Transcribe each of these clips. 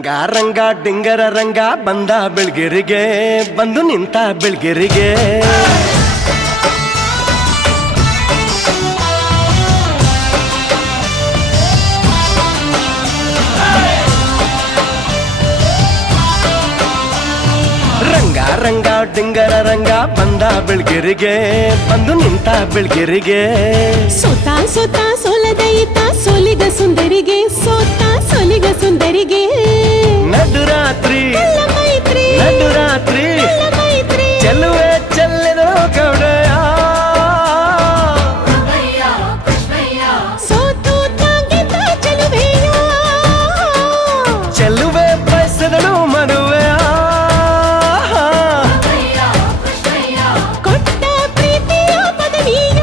ರಂಗ ರಂಗ ಡಿಂಗರ ರಂಗ ಬಂದ ಬೆಳ್ಗೆರಿಗೆ ಬಂದು ನಿಂತ ಬೆಳ್ಗೆರಿಗೆ ರಂಗ ರಂಗ ಡಿಂಗರ ರಂಗ ಬಂದ ಬೆಳ್ಗೆರಿಗೆ ಬಂದು ನಿಂತ ಬೆಳ್ಗೆರಿಗೆ ಸೋತ ಸೋತ ಸೋಲದೈತ ಸೋಲಿಗ ಸುಂದರಿಗೆ ಸೋತ ಸೋಲಿಗ ಸುಂದರಿಗೆ ನಡುರಾತ್ರಿ ಮೈತ್ರಿ ನಡುರಾತ್ರಿ ಮೈತ್ರಿ ಚೆಲ್ಲುವೆ ಚೆಲ್ಲಿದ ಕೌಡೆಯ ಸೋತು ತಾಗಿದ್ದ ಚೆಲುವೆಯ ಚೆಲ್ಲುವೆ ಬಯಸಿದಳು ಮದುವೆಯ ಕೊಟ್ಟ ಪ್ರೀತಿಯ ಪದವಿಯ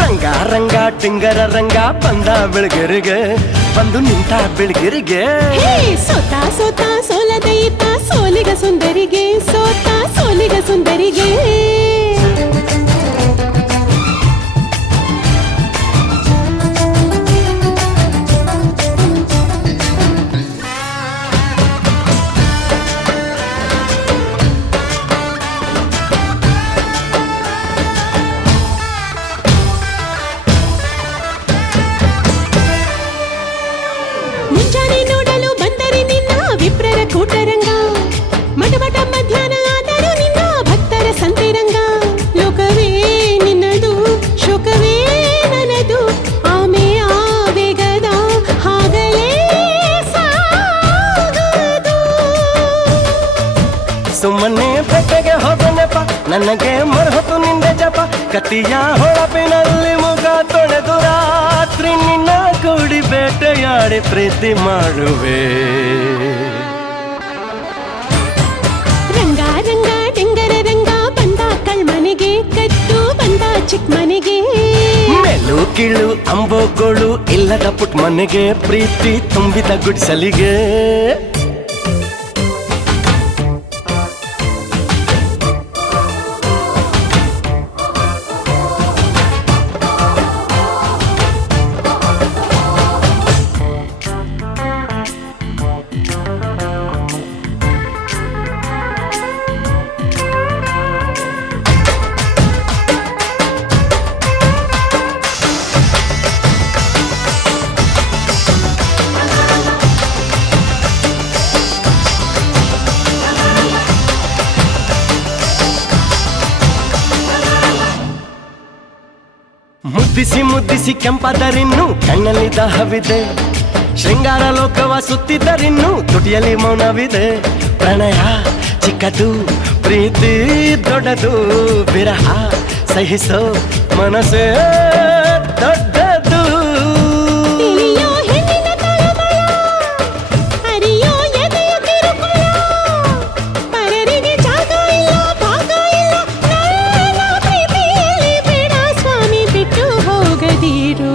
ರಂಗ ರಂಗ ಟಿಂಗರ ರಂಗ ಬಂದ ಬೆಳಗೆರಿಗೆ ಬಂದು ನಿಂತ ಬೆಳಗೆರಿಗೆ ಸೋತ ಸೋತ ಸೋಲದೈತ ಸೋಲಿಗ ಸುಂದರಿಗೆ ಸೋತ ಸೋಲಿಗ ಸುಂದರಿಗೆ ಮುಂಜಾನೆ ನೋಡಲು ಬಂದರೆ ನಿನ್ನ ವಿಪ್ರರ ಕೂಟರಂಗ ಮಟಮಟ ಮಧ್ಯಾಹ್ನ ಆದರೂ ನಿನ್ನ ಭಕ್ತರ ಸಂತೆರಂಗ ಲೋಕವೇ ನಿನ್ನದು ಶೋಕವೇ ನನ್ನದು ಆಮೆಯ ವೇಗದ ಹಾಗಲೇ ಸಾಗದು ಸುಮ್ಮನೆ ಬೆಟ್ಟಗೆ ಹೋದನೆಪ ನನಗೆ ಮರಹತು ನಿಂದ ಜಪ ಕತಿಯ ಹೊಳಪಿನಲ್ಲಿ ಮುಖ ತೊಳೆದು ರಾತ್ರಿ ನಿನ್ನ ಕೂಡಿ ಬೇಟೆಯಾಡಿ ಪ್ರೀತಿ ಮಾಡುವೆ ರಂಗ ರಂಗ ಡೆಂಗರ ರಂಗ ಬಂದ ಕಳ್ಮನೆಗೆ ಕದ್ದು ಬಂದ ಚಿಕ್ಕ ಮನೆಗೆ ಮೇಲು ಕೀಳು ಅಂಬೋಗಳು ಇಲ್ಲದ ಪುಟ್ ಮನೆಗೆ ಪ್ರೀತಿ ತುಂಬಿದ ಗುಡ್ಸಲಿಗೆ ಮುದ್ದಿಸಿ ಮುದ್ದಿಸಿ ಕೆಂಪಾದರಿನ್ನು ಕಣ್ಣಲ್ಲಿ ದಾಹವಿದೆ ಶೃಂಗಾರ ಲೋಕವ ಸುತ್ತಿದ್ದರಿನ್ನು ತುಟಿಯಲ್ಲಿ ಮೌನವಿದೆ ಪ್ರಣಯ ಚಿಕ್ಕದು ಪ್ರೀತಿ ದೊಡ್ಡದು ವಿರಹ ಸಹಿಸೋ ಮನಸ್ಸೇ ದೊಡ್ಡದು ತಿಳಿಯೋ ಹೆಣ್ಣಿನ ತಳಮಳ ಅರಿಯೋ ಎದೆಯ ಕಿರುಕುಳ ಪರರಿಗೆ ಜಾಗ ಇಲ್ಲ ಭಾಗ ಇಲ್ಲ ನನ್ನ ಪ್ರೀತಿಯಲ್ಲಿ ಬೇಡ ಸ್ವಾಮಿ ಬಿಟ್ಟು ಹೋಗದಿರು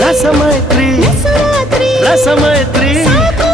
ರಸಮೈತ್ರಿ ನಸುರಾತ್ರಿ ರಸಮೈತ್ರಿ ಸಾಕು